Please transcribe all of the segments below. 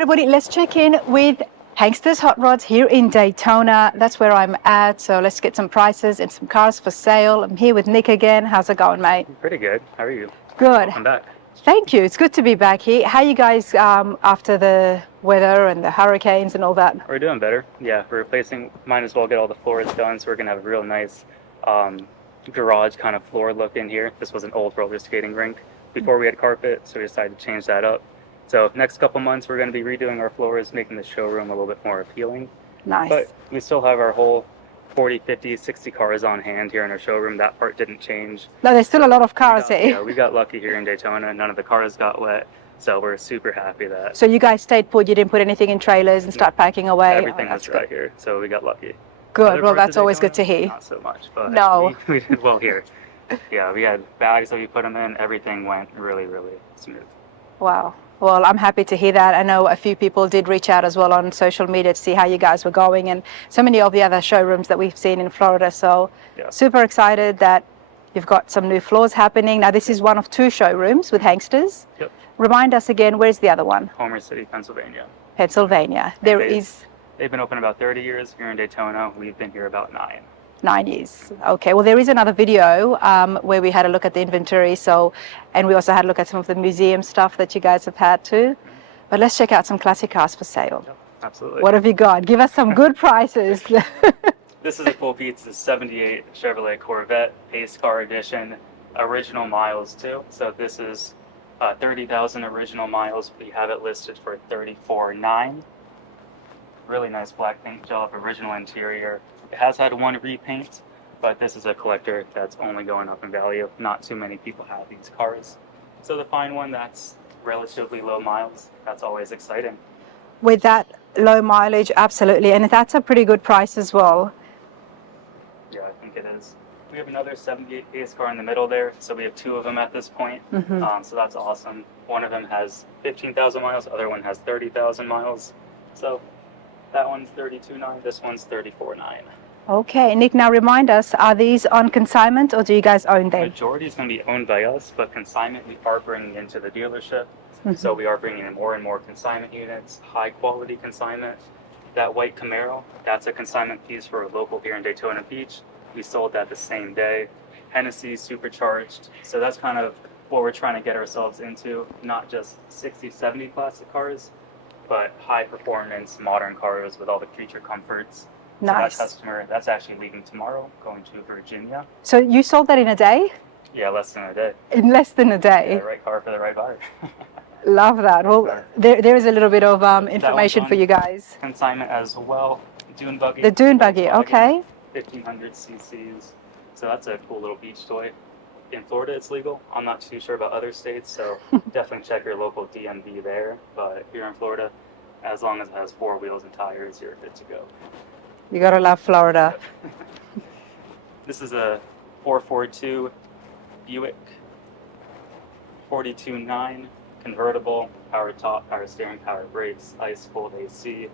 Everybody, let's check in with Hanksters Hot Rods here in Daytona. That's where I'm at. So let's get some prices and some cars for sale. I'm here with Nick again. How's it going, mate? Pretty good. How are you? Good. Welcome back. Thank you. It's good to be back here. How are you guys after the weather and the hurricanes and all that? We're doing better. Yeah, we're replacing. Might as well get all the floors done. So we're gonna have a real nice garage kind of floor look in here. This was an old roller skating rink before we had carpet, so we decided to change that up. So next couple months, we're going to be redoing our floors, making the showroom a little bit more appealing. Nice. But we still have our whole 40, 50, 60 cars on hand here in our showroom. That part didn't change. No, there's still a lot of cars here. Yeah, we got lucky here in Daytona. None of the cars got wet. So we're super happy that. So you guys stayed put, you didn't put anything in trailers and start packing away? Everything was right here. So we got lucky. Good. Well, that's always good to hear. Not so much, but no. we did well here. Yeah, we had bags that we put them in. Everything went really, really smooth. Wow. Well, I'm happy to hear that. I know a few people did reach out as well on social media to see how you guys were going, and so many of the other showrooms that we've seen in Florida. So yeah. Super excited that you've got some new floors happening. Now, this is one of two showrooms with Hanksters. Yep. Remind us again, where's the other one? Homer City, Pennsylvania. Pennsylvania. They've been open about 30 years here in Daytona. We've been here about 9. 9 years. Okay, well, there is another video where we had a look at the inventory, and we also had a look at some of the museum stuff that you guys have had too. But let's check out some classic cars for sale. Yep, absolutely. What have you got? Give us some good prices. This is a cool piece. It's a 78 Chevrolet Corvette PaceCar Edition, original miles too. So this is 30,000 original miles. We have it listed for $34,900. Really nice black paint job, original interior. It has had one repaint, but this is a collector that's only going up in value. Not too many people have these cars. So to find one that's relatively low miles, that's always exciting. With that low mileage, absolutely. And that's a pretty good price as well. Yeah, I think it is. We have another 78 pace car in the middle there, so we have 2 of them at this point. So that's awesome. One of them has 15,000 miles, the other one has 30,000 miles. So that one's $32,900, this one's $34,900. Okay, Nick, now remind us, are these on consignment or do you guys own them? The majority is going to be owned by us, but consignment we are bringing into the dealership. So we are bringing in more and more consignment units, high quality consignment. That white Camaro, that's a consignment piece for a local here in Daytona Beach. We sold that the same day. Hennessy supercharged. So that's kind of what we're trying to get ourselves into, not just 60, 70 classic cars, but high performance modern cars with all the creature comforts. Nice. So that customer, that's actually leaving tomorrow, going to Virginia. So you sold that in a day? Yeah, less than a day. In less than a day? Yeah, the right car for the right buyer. Love that. Well, there is a little bit of information for you guys. Consignment as well. Dune buggy. The Dune buggy, okay. 1,500 cc's. So that's a cool little beach toy. In Florida, it's legal. I'm not too sure about other states, so definitely check your local DMV there. But here in Florida, as long as it has 4 wheels and tires, you're good to go. You gotta love Florida. This is a 442 Buick 42.9 convertible, power top, power steering, power brakes, ice cold AC.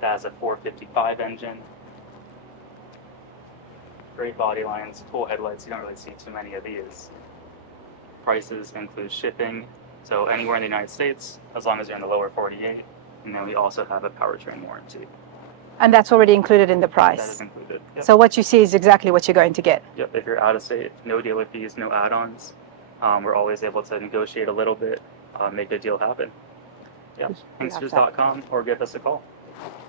That has a 455 engine. Great body lines, full headlights. You don't really see too many of these. Prices include shipping, so anywhere in the United States, as long as you're in the lower 48. And then we also have a powertrain warranty. And that's already included in the price? That is included. Yep. So what you see is exactly what you're going to get? Yep, if you're out of state, no dealer fees, no add-ons. We're always able to negotiate a little bit, make a deal happen. Yeah, Hanksters.com or give us a call.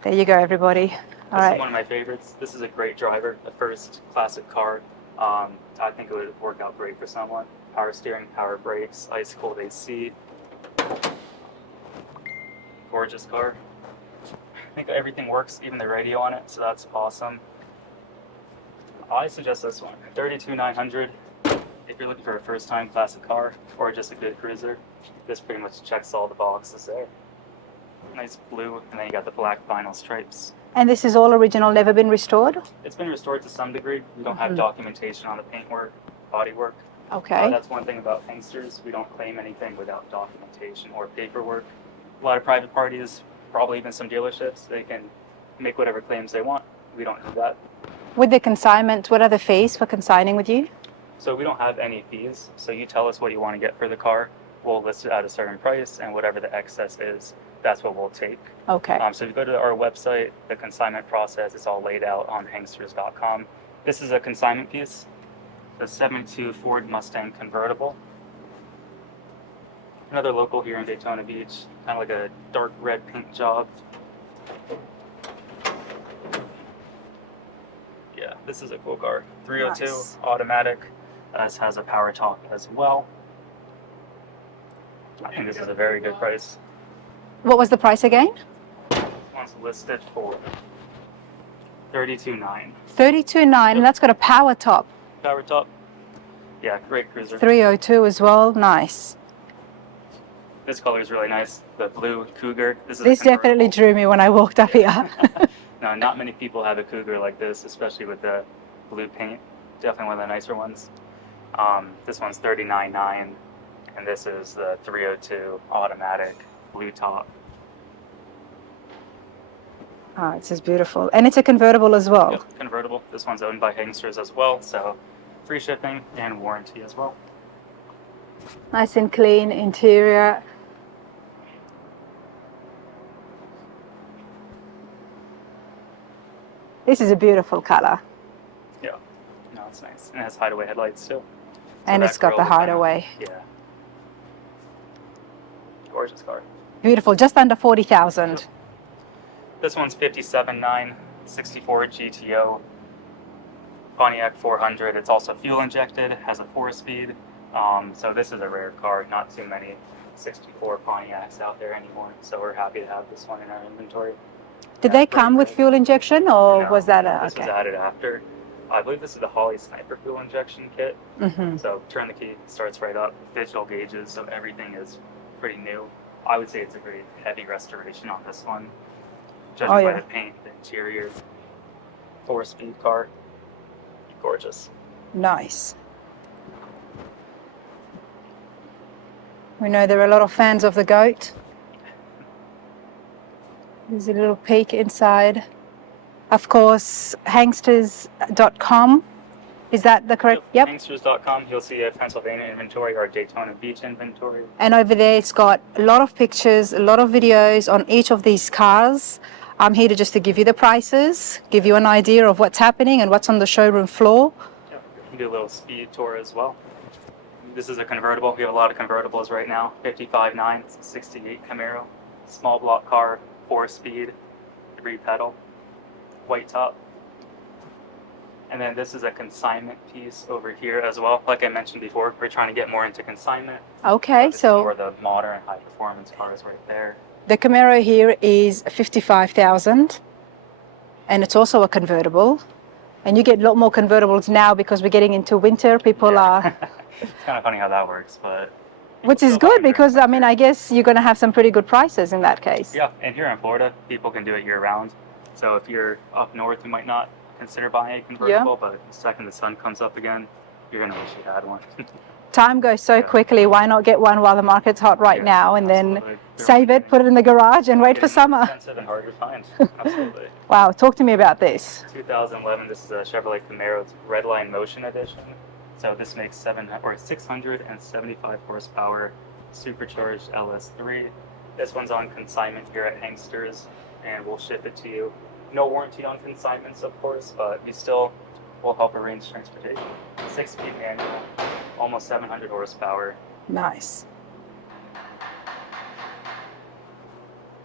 There you go, everybody. All This right. is one of my favorites. This is a great driver, the first classic car. I think it would work out great for someone. Power steering, power brakes, ice cold AC. Gorgeous car. I think everything works, even the radio on it, so that's awesome. I suggest this one, $32,900. If you're looking for a first-time classic car or just a good cruiser, this pretty much checks all the boxes there. Nice blue, and then you got the black vinyl stripes. And this is all original, never been restored? It's been restored to some degree. We don't have documentation on the paintwork, bodywork. Okay. That's one thing about Hanksters. We don't claim anything without documentation or paperwork. A lot of private parties, probably even some dealerships, they can make whatever claims they want. We don't do that. With the consignment, what are the fees for consigning with you? So we don't have any fees. So you tell us what you want to get for the car. We'll list it at a certain price, and whatever the excess is, that's what we'll take. Okay. So if you go to our website, the consignment process is all laid out on Hanksters.com. This is a consignment piece, the 72 Ford Mustang Convertible. Another local here in Daytona Beach, kind of like a dark red paint job. Yeah, this is a cool car. 302 Nice. automatic. This has a power top as well. I think this is a very good price. What was the price again? This one's listed for $32,900. $32,900, and that's got a power top. Power top. Yeah, great cruiser. 302 as well. Nice. This color is really nice. The blue Cougar. This Definitely drew me when I walked up here. No, not many people have a Cougar like this, especially with the blue paint. Definitely one of the nicer ones. This one's $39,900, and this is the 302 automatic blue top. Oh, it's just beautiful. And it's a convertible as well. Yep, convertible. This one's owned by Hanksters as well, so free shipping and warranty as well. Nice and clean interior. This is a beautiful color. Yeah, no, it's nice. And it has hideaway headlights too. So And it's got the hideaway. Yeah. Gorgeous car. Beautiful, just under 40,000. This one's $57,900, 64 GTO, Pontiac 400. It's also fuel injected, has a 4-speed. So this is a rare car. Not too many 64 Pontiacs out there anymore. So we're happy to have this one in our inventory. Did they come with fuel injection, or No, was that This was added after. I believe this is the Holly Sniper fuel injection kit. Mm-hmm. So turn the key, starts right up. Digital gauges, so everything is pretty new. I would say it's a very heavy restoration on this one. Judging by the paint, the interior, 4-speed car, gorgeous. Nice. We know there are a lot of fans of the goat. There's a little peek inside. Of course, Hanksters.com. Is that the correct? Yep. Hanksters.com, you'll see a Pennsylvania inventory, our Daytona Beach inventory. And over there, it's got a lot of pictures, a lot of videos on each of these cars. I'm here to give you the prices, give you an idea of what's happening and what's on the showroom floor. Yeah, we can do a little speed tour as well. This is a convertible. We have a lot of convertibles right now. 55.9, 68 Camaro, small block car, 4-speed, 3-pedal, white top. And then this is a consignment piece over here as well. Like I mentioned before, we're trying to get more into consignment. Okay, so more the modern high performance cars right there. The Camaro here is 55,000, and it's also a convertible. And you get a lot more convertibles now because we're getting into winter. People are... It's kind of funny how that works, but... Which is good because, I mean, I guess you're going to have some pretty good prices in that case. Yeah, and here in Florida, people can do it year-round. So if you're up north, you might not consider buying a convertible, but the second the sun comes up again, you're going to wish you had one. Time goes so quickly. Why not get one while the market's hot right now and then save it, put it in the garage, and wait for summer? Expensive and hard to find. Absolutely. Wow, talk to me about this. 2011. This is a Chevrolet Camaro Redline Motion Edition. So this makes 675 horsepower, supercharged LS3. This one's on consignment here at Hanksters, and we'll ship it to you. No warranty on consignments, of course, but we still will help arrange transportation. 6-speed manual, almost 700 horsepower. Nice.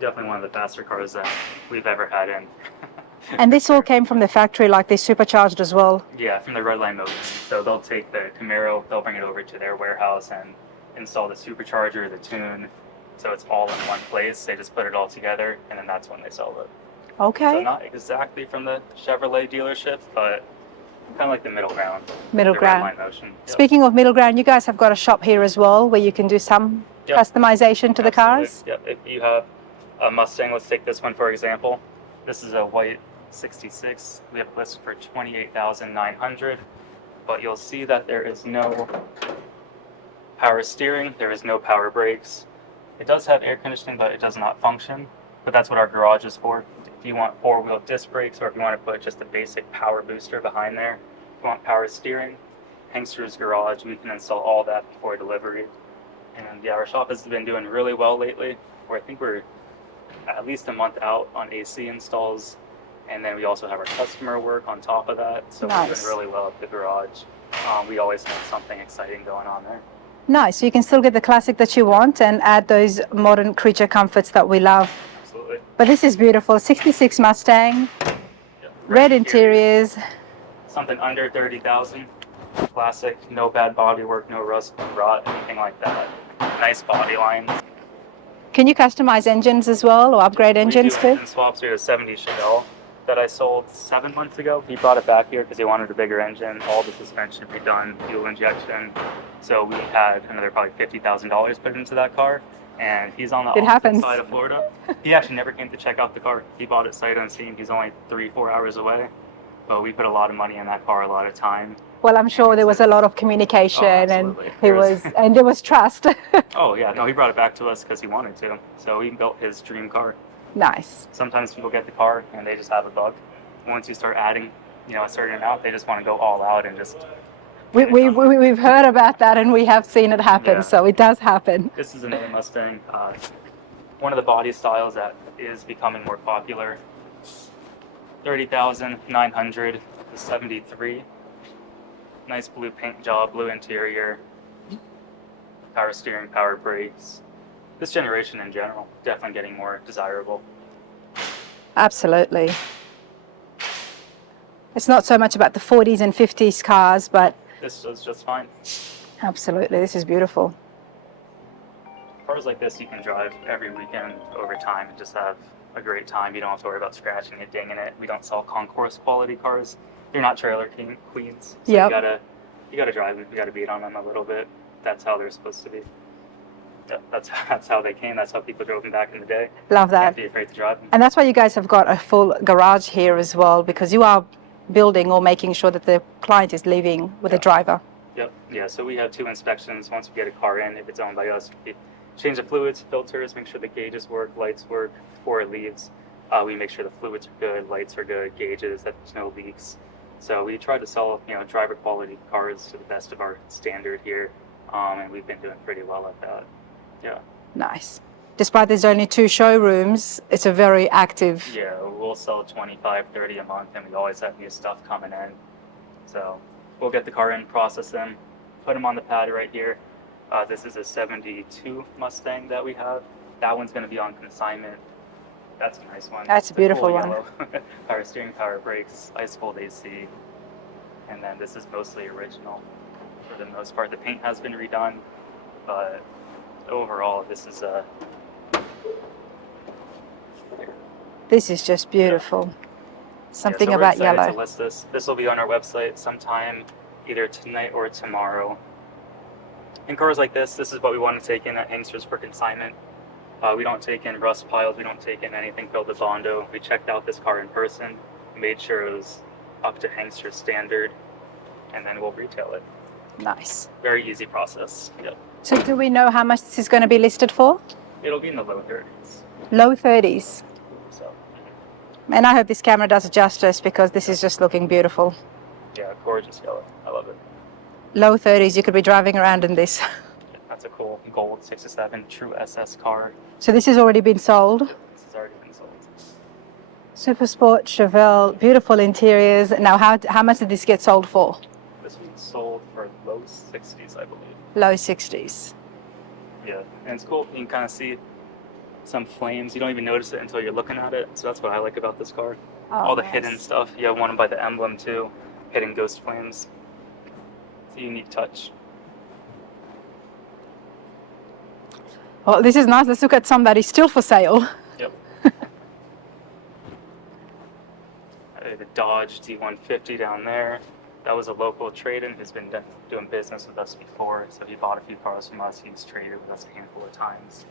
Definitely one of the faster cars that we've ever had in. And this all came from the factory, like they supercharged as well? Yeah, from the Redline Motion. So they'll take the Camaro, they'll bring it over to their warehouse and install the supercharger, the tune. So it's all in one place. They just put it all together, and then that's when they sell it. Okay. So not exactly from the Chevrolet dealership, but kind of like the middle ground. Middle the ground. Redline Motion. Yep. Speaking of middle ground, you guys have got a shop here as well where you can do some customization to the cars? Yep. If you have a Mustang, let's take this one for example. This is a white 66. We have it listed for $28,900, but you'll see that there is no power steering, there is no power brakes. It does have air conditioning, but it does not function. But that's what our garage is for. If you want 4-wheel disc brakes, or if you want to put just a basic power booster behind there, if you want power steering, Hanksters Garage, we can install all that before delivery. And yeah, our shop has been doing really well lately. I think we're at least a month out on AC installs. And then we also have our customer work on top of that. So we're doing really well at the garage. We always have something exciting going on there. Nice. So you can still get the classic that you want and add those modern creature comforts that we love. Absolutely. But this is beautiful. 66 Mustang, Yeah. red interiors. Something under 30,000. Classic, no bad bodywork, no rust, rot, anything like that. Nice body lines. Can you customize engines as well or upgrade engines We do too? engine swaps. We have a 70 Chevelle that I sold 7 months ago. He brought it back here because he wanted a bigger engine. All the suspension redone, fuel injection. So we had another probably $50,000 put into that car. And he's on the opposite side of Florida. He actually never came to check out the car. He bought it sight unseen. He's only 3-4 hours away. But we put a lot of money in that car, a lot of time. Well, I'm sure there was a lot of communication and there was trust. Oh yeah, no, he brought it back to us because he wanted to. So he built his dream car. Nice. Sometimes people get the car and they just have a bug. Once you start adding, a certain amount, they just want to go all out and just. We've heard about that and we have seen it happen, so it does happen. This is another Mustang. One of the body styles that is becoming more popular. 30,900 to 73. Nice blue paint job, blue interior, power steering, power brakes. This generation in general, definitely getting more desirable. Absolutely. It's not so much about the 40s and 50s cars, but... This is just fine. Absolutely, this is beautiful. Cars like this you can drive every weekend over time and just have a great time. You don't have to worry about scratching it, dinging it. We don't sell concourse quality cars. They're not trailer queens, so you gotta drive them. You gotta beat on them a little bit. That's how they're supposed to be. Yeah, that's how they came. That's how people drove them back in the day. Love that. Can't be afraid to drive them. And that's why you guys have got a full garage here as well, because you are building or making sure that the client is leaving with a driver. Yep. Yeah. So we have 2 inspections. Once we get a car in, if it's owned by us, we change the fluids, filters, make sure the gauges work, lights work before it leaves. We make sure the fluids are good, lights are good, gauges, that there's no leaks. So we try to sell, driver quality cars to the best of our standard here, and we've been doing pretty well at that. Yeah. Nice. Despite there's only 2 showrooms, it's a very active... Yeah, we'll sell 25, 30 a month, and we always have new stuff coming in. So we'll get the car in, process them, put them on the pad right here. This is a 72 Mustang that we have. That one's going to be on consignment. That's a nice one. That's a beautiful one. Power steering, power brakes, ice cold AC. And then this is mostly original for the most part. The paint has been redone, but overall this is a... This is just beautiful. Something so about we're excited yellow. To list this. This will be on our website sometime either tonight or tomorrow. In cars like this is what we want to take in at Hanksters for consignment. We don't take in rust piles, we don't take in anything filled with Bondo. We checked out this car in person, made sure it was up to Hanksters standard, and then we'll retail it. Nice. Very easy process. Yep. So do we know how much this is going to be listed for? It'll be in the low 30s. Low 30s. So. And I hope this camera does it justice because this is just looking beautiful. Yeah, gorgeous yellow. I love it. Low 30s, you could be driving around in this. That's a cool gold 67 true SS car. So this has already been sold? This has already been sold. Super Sport Chevelle, beautiful interiors. Now, how much did this get sold for? This was sold for low 60s, I believe. Low 60s. Yeah, and it's cool. You can kind of see some flames. You don't even notice it until you're looking at it. So that's what I like about this car. Oh, all the nice. hidden stuff. You have one by the emblem too. Hidden ghost flames. It's a unique touch. Well, this is nice. Let's look at some that is still for sale. Yep. The Dodge D150 down there. That was a local trade-in. He's been doing business with us before, so he bought a few cars from us. He's traded with us a handful of times.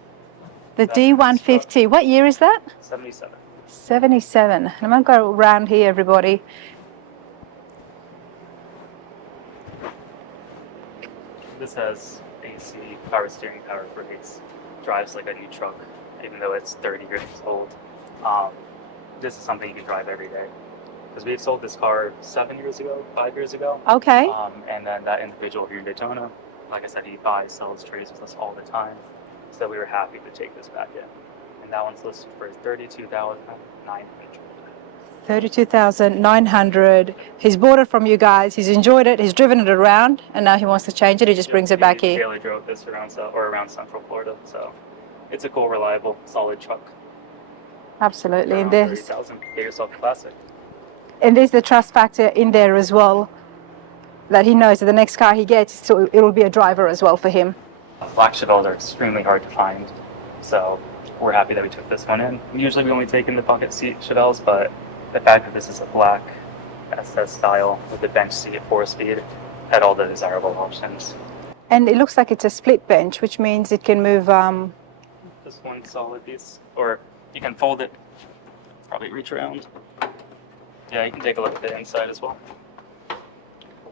The D150, what year is that? 77. 77. I'm going to go around here, everybody. This has AC, power steering, power brakes. Drives like a new truck, even though it's 30 years old. This is something you can drive every day. Because we sold this car 7 years ago, 5 years ago. Okay. And then that individual here in Daytona, like I said, he buys, sells, trades with us all the time. So we were happy to take this back in and that one's listed for 32,900. 32,900. He's bought it from you guys. He's enjoyed it. He's driven it around, and now he wants to change it. He just brings it back here. Daily drove this around Central Florida, so it's a cool, reliable, solid truck. Absolutely. And there's 30,000. Get yourself a classic. And there's the trust factor in there as well, that he knows that the next car he gets, so it will be a driver as well for him. Black Chevelles are extremely hard to find, so we're happy that we took this one in. Usually we only take in the bucket seat Chevelles, but the fact that this is a black SS style with the bench seat 4-speed had all the desirable options. And it looks like it's a split bench, which means it can move. Just one solid piece, or you can fold it, probably reach around. Yeah, you can take a look at the inside as well.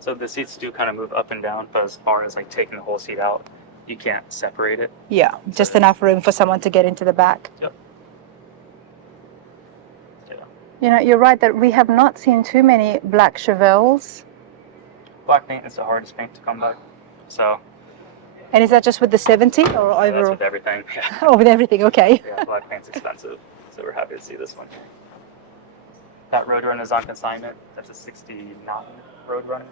So the seats do kind of move up and down, but as far as like taking the whole seat out, you can't separate it. Yeah, just enough room for someone to get into the back. Yep. You know, you're right that we have not seen too many black Chevelles. Black paint is the hardest paint to come by. So. And is that just with the 70 or overall? That's with everything. Yeah. Oh, with everything, okay. Yeah, black paint's expensive, so we're happy to see this one. That RoadRunner is on consignment. That's a 69 RoadRunner.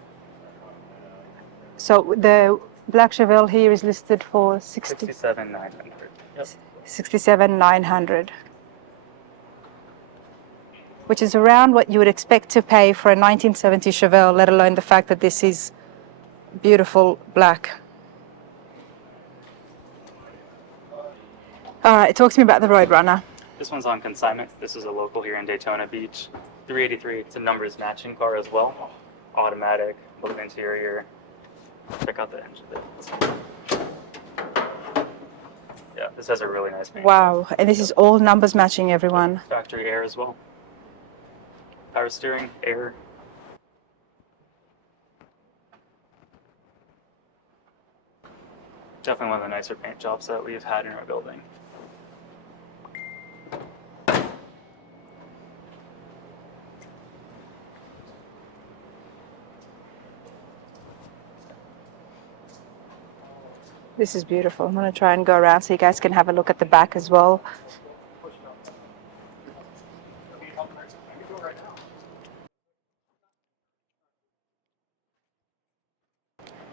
So the black Chevelle here is listed for 67,900. Yep. 67,900. Which is around what you would expect to pay for a 1970 Chevelle, let alone the fact that this is beautiful black. All right, talk to me about the RoadRunner. This one's on consignment. This is a local here in Daytona Beach. 383, it's a numbers matching car as well. Automatic, blue interior. Check out the engine bit. Yeah, this has a really nice paint. Wow, and this is all numbers matching, everyone. Factory air as well. Power steering, air. Definitely one of the nicer paint jobs that we've had in our building. This is beautiful. I'm going to try and go around so you guys can have a look at the back as well.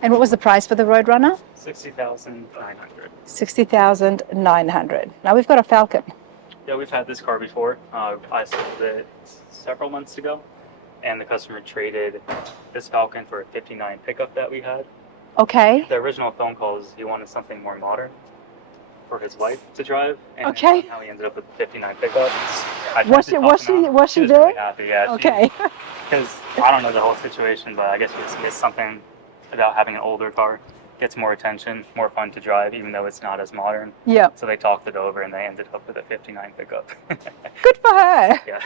And what was the price for the RoadRunner? $60,900. $60,900. Now we've got a Falcon. Yeah, we've had this car before. I sold it several months ago, and the customer traded this Falcon for a 59 pickup that we had. Okay. The original phone call is he wanted something more modern for his wife to drive, and okay. Now he ended up with the 59 pickup. Was she there? Really happy, yeah. Okay. Because I don't know the whole situation, but I guess she just missed something about having an older car. Gets more attention, more fun to drive, even though it's not as modern. Yeah. So they talked it over, and they ended up with a 59 pickup. Good for her. Yeah.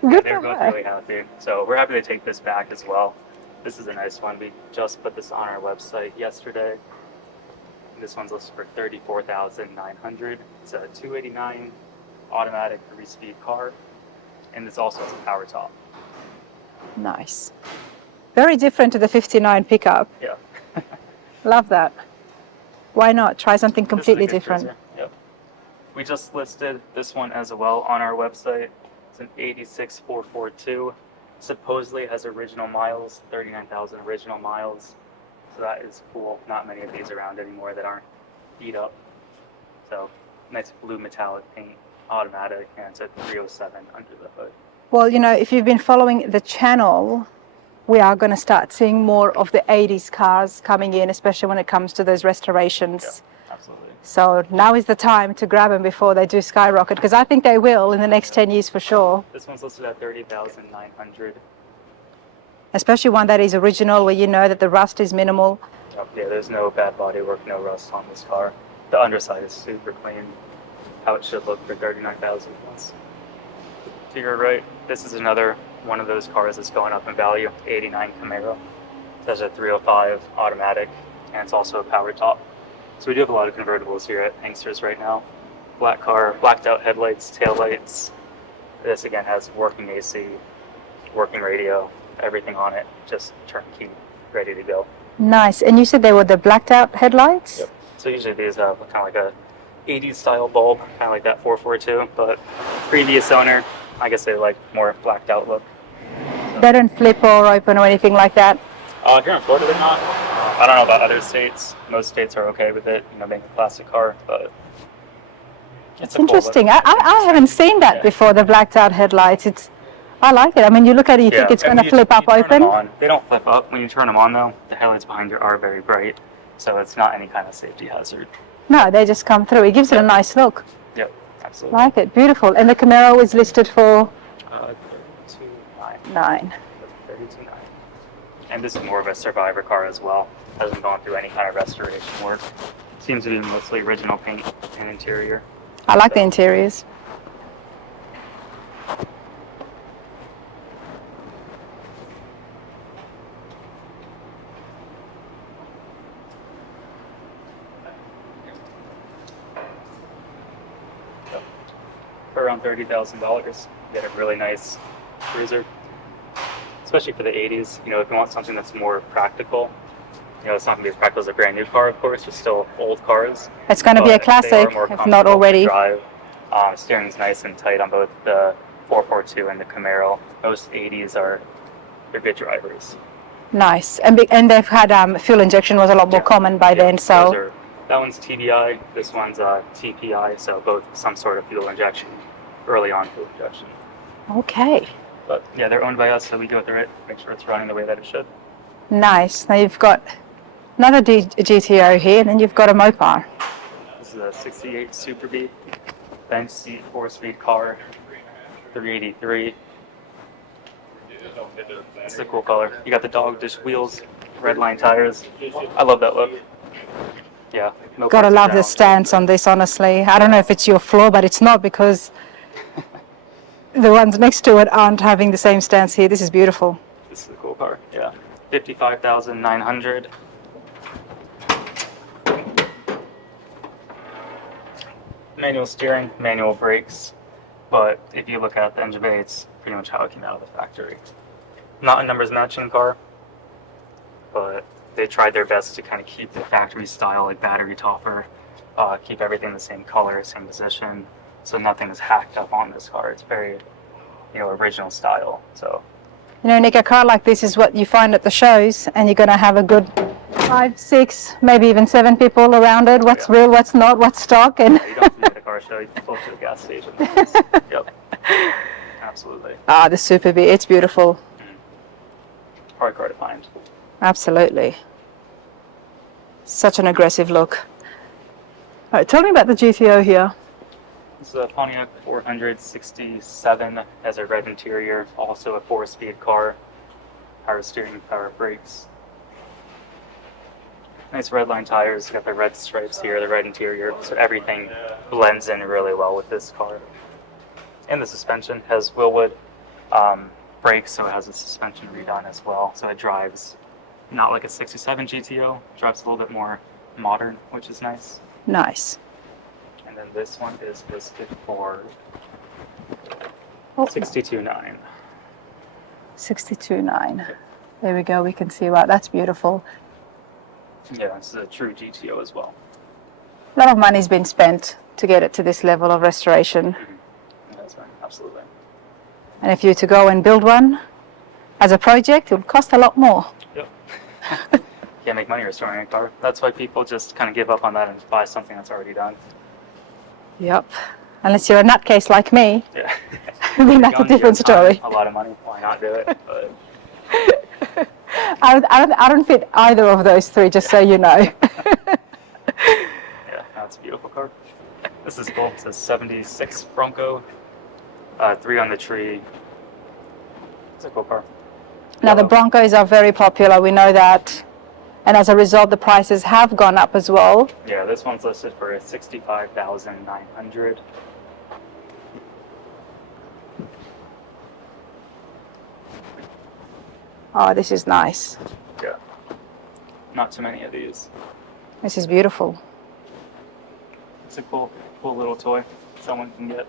Good They're for both her. really happy. So we're happy to take this back as well. This is a nice one. We just put this on our website yesterday. This one's listed for $34,900. It's a 289 automatic 3-speed car, and this also has a power top. Nice. Very different to the 59 pickup. Yeah. Love that. Why not try something completely different? Yep. We just listed this one as well on our website. It's an 86 442. Supposedly has original miles, 39,000 original miles. So that is cool. Not many of these around anymore that aren't beat up. So nice blue metallic paint, automatic, and it's a 307 under the hood. Well, you know, if you've been following the channel, we are going to start seeing more of the 80s cars coming in, especially when it comes to those restorations. Yeah, absolutely. So now is the time to grab them before they do skyrocket, because I think they will in the next 10 years for sure. This one's listed at $30,900. Especially one that is original, where you know that the rust is minimal. Yeah, there's no bad bodywork, no rust on this car. The underside is super clean, how it should look for $39,000 plus. To your right, this is another one of those cars that's going up in value, 89 Camaro. It has a 305 automatic, and it's also a power top. So we do have a lot of convertibles here at Hanksters right now. Black car, blacked out headlights, tail lights. This again has working AC, working radio, everything on it, just turnkey, ready to go. Nice. And you said they were the blacked out headlights? Yep. So usually these have kind of like a 80s style bulb, kind of like that 442, but previous owner, I guess they like more blacked out look. They don't flip or open or anything like that? Here in Florida, they're not. I don't know about other states. Most states are okay with it, you know, being a classic car, but it's interesting. I haven't seen that before, the blacked out headlights. I like it. I mean, you look at it, you think it's going to flip up open. They don't flip up. When you turn them on, though, the headlights behind you are very bright, so it's not any kind of safety hazard. No, they just come through. It gives it a nice look. Yep, absolutely. Like it. Beautiful. And the Camaro is listed for? 32,900. 32,900. And this is more of a survivor car as well. Hasn't gone through any kind of restoration work. Seems to be mostly original paint and interior. I like the interiors. For around $30,000, you get a really nice cruiser, especially for the 80s. You know, if you want something that's more practical, you know, it's not going to be as practical as a brand new car, of course. It's still old cars. It's going to be a classic, if not already. Drive. Steering's nice and tight on both the 442 and the Camaro. Most 80s they're good drivers. Nice, and they've had fuel injection was a lot more common by then. So that one's TDI. This one's TPI. So both some sort of fuel injection, early on fuel injection. Okay. But yeah, they're owned by us, so we go through it, make sure it's running the way that it should. Nice. Now you've got another GTO here, and then you've got a Mopar. This is a '68 SuperBee, bench seat, 4-speed car, 383. It's a cool color. You got the dog dish wheels, red line tires. I love that look. Yeah. No Gotta love the stance on this, honestly. I don't know if it's your flaw, but it's not, because the ones next to it aren't having the same stance here. This is beautiful. This is a cool car, yeah. 55,900. Manual steering, manual brakes, but if you look at the engine bay, it's pretty much how it came out of the factory. Not a numbers matching car, but they tried their best to kind of keep the factory style, like battery topper, keep everything the same color, same position, so nothing is hacked up on this car. It's very, you know, original style. So, you know, Nick, a car like this is what you find at the shows, and you're going to have a good 5, 6, maybe even 7 people around it. What's real, what's not, what's stock, and you don't need a car show. You can go to the gas station. Yep, absolutely. Ah, the SuperBee, it's beautiful. Hard car to find. Absolutely. Such an aggressive look. All right, tell me about the GTO here. This is a Pontiac 467, has a red interior, also a 4-speed car, power steering, power brakes. Nice red line tires, got the red stripes here, the red interior, so everything blends in really well with this car. And the suspension has Willwood brakes, so it has a suspension redone as well, so it drives not like a 67 GTO, drives a little bit more modern, which is nice. Nice. And then this one is listed for 62,900. 62,900. There we go. We can see. Wow, that's beautiful. Yeah, this is a true GTO as well. A lot of money's been spent to get it to this level of restoration. Mm-hmm. That's right, absolutely. And if you were to go and build one as a project, it would cost a lot more. Yep. Can't make money restoring a car. That's why people just kind of give up on that and buy something that's already done. Yep. Unless you're a nutcase like me. Yeah. I mean, that's a different story. A lot of money. Why not do it? But I don't fit either of those three, just so you know. Yeah, that's a beautiful car. This is cool. It's a 76 Bronco, 3 on the tree. It's a cool car. Now, the Broncos are very popular. We know that. And as a result, the prices have gone up as well. Yeah, this one's listed for 65,900. Oh, this is nice. Yeah. Not too many of these. This is beautiful. It's a cool little toy someone can get.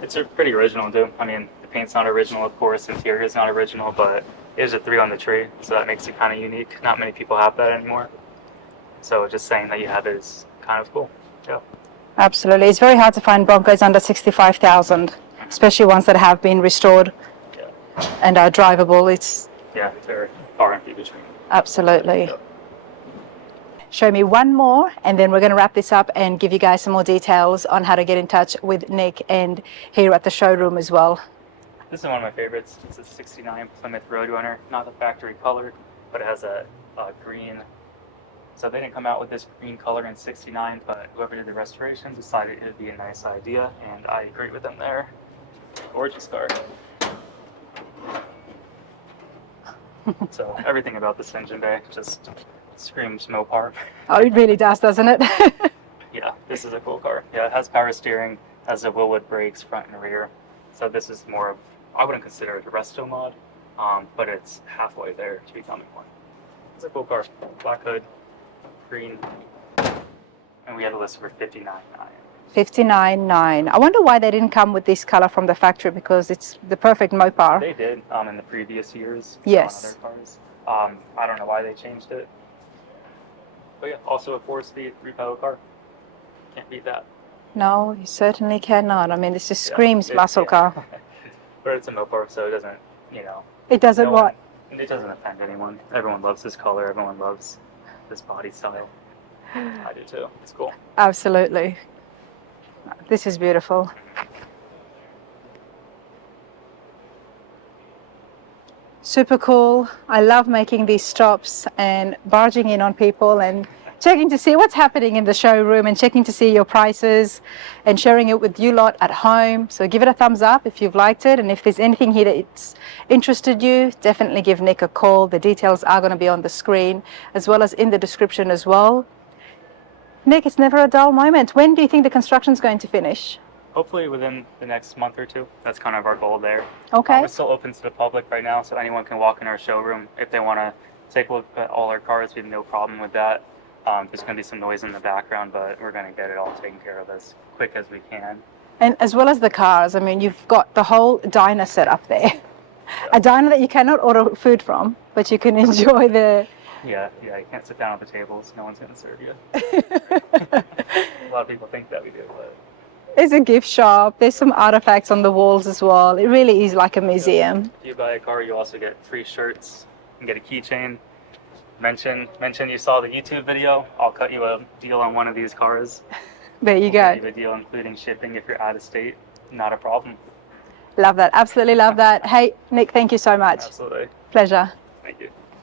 It's a pretty original, too. I mean, the paint's not original, of course. Interior is not original, but it is a 3 on the tree, so that makes it kind of unique. Not many people have that anymore. So just saying that you have it is kind of cool. Yeah. Absolutely. It's very hard to find Broncos under 65,000, especially ones that have been restored and are drivable. It's they're far and few between. absolutely. Yep. Show me one more, and then we're going to wrap this up and give you guys some more details on how to get in touch with Nick and here at the showroom as well. This is one of my favorites. It's a 69 Plymouth RoadRunner, not the factory color, but it has a green. So they didn't come out with this green color in 69, but whoever did the restoration decided it would be a nice idea, and I agree with them there. Gorgeous car. So everything about this engine bay just screams Mopar. Oh, it really does, doesn't it? Yeah, this is a cool car. Yeah, it has power steering, has the Willwood brakes front and rear. So this is more of, I wouldn't consider it a resto mod, but it's halfway there to becoming one. It's a cool car. Black hood, green, and we have a list for $59,900. $59,900. I wonder why they didn't come with this color from the factory, because it's the perfect Mopar. They did in the previous years. Yes. On other cars. I don't know why they changed it. But yeah, also a 4-speed 3-pedal car. Can't beat that. No, you certainly cannot. I mean, this just screams muscle car. But it's a Mopar, so it doesn't, It doesn't what? It doesn't offend anyone. Everyone loves this color. Everyone loves this body style. I do too. It's cool. Absolutely. This is beautiful. Super cool. I love making these stops and barging in on people and checking to see what's happening in the showroom and checking to see your prices and sharing it with you lot at home. So give it a thumbs up if you've liked it, and if there's anything here that's interested you, definitely give Nick a call. The details are going to be on the screen as well as in the description as well. Nick, it's never a dull moment. When do you think the construction's going to finish? Hopefully within the next month or two. That's kind of our goal there. Okay. We're still open to the public right now, so anyone can walk in our showroom if they want to take a look at all our cars. We have no problem with that. There's going to be some noise in the background, but we're going to get it all taken care of as quick as we can. And as well as the cars, I mean, you've got the whole diner set up there. Yeah. A diner that you cannot order food from, but you can enjoy the... Yeah, you can't sit down at the tables. No one's going to serve you. A lot of people think that we do, but... There's a gift shop. There's some artifacts on the walls as well. It really is like a museum. If you buy a car, you also get free shirts and get a keychain. Mention you saw the YouTube video. I'll cut you a deal on one of these cars. There you go. Cut you a deal including shipping if you're out of state. Not a problem. Love that. Absolutely love that. Hey, Nick, thank you so much. Absolutely. Pleasure. Thank you.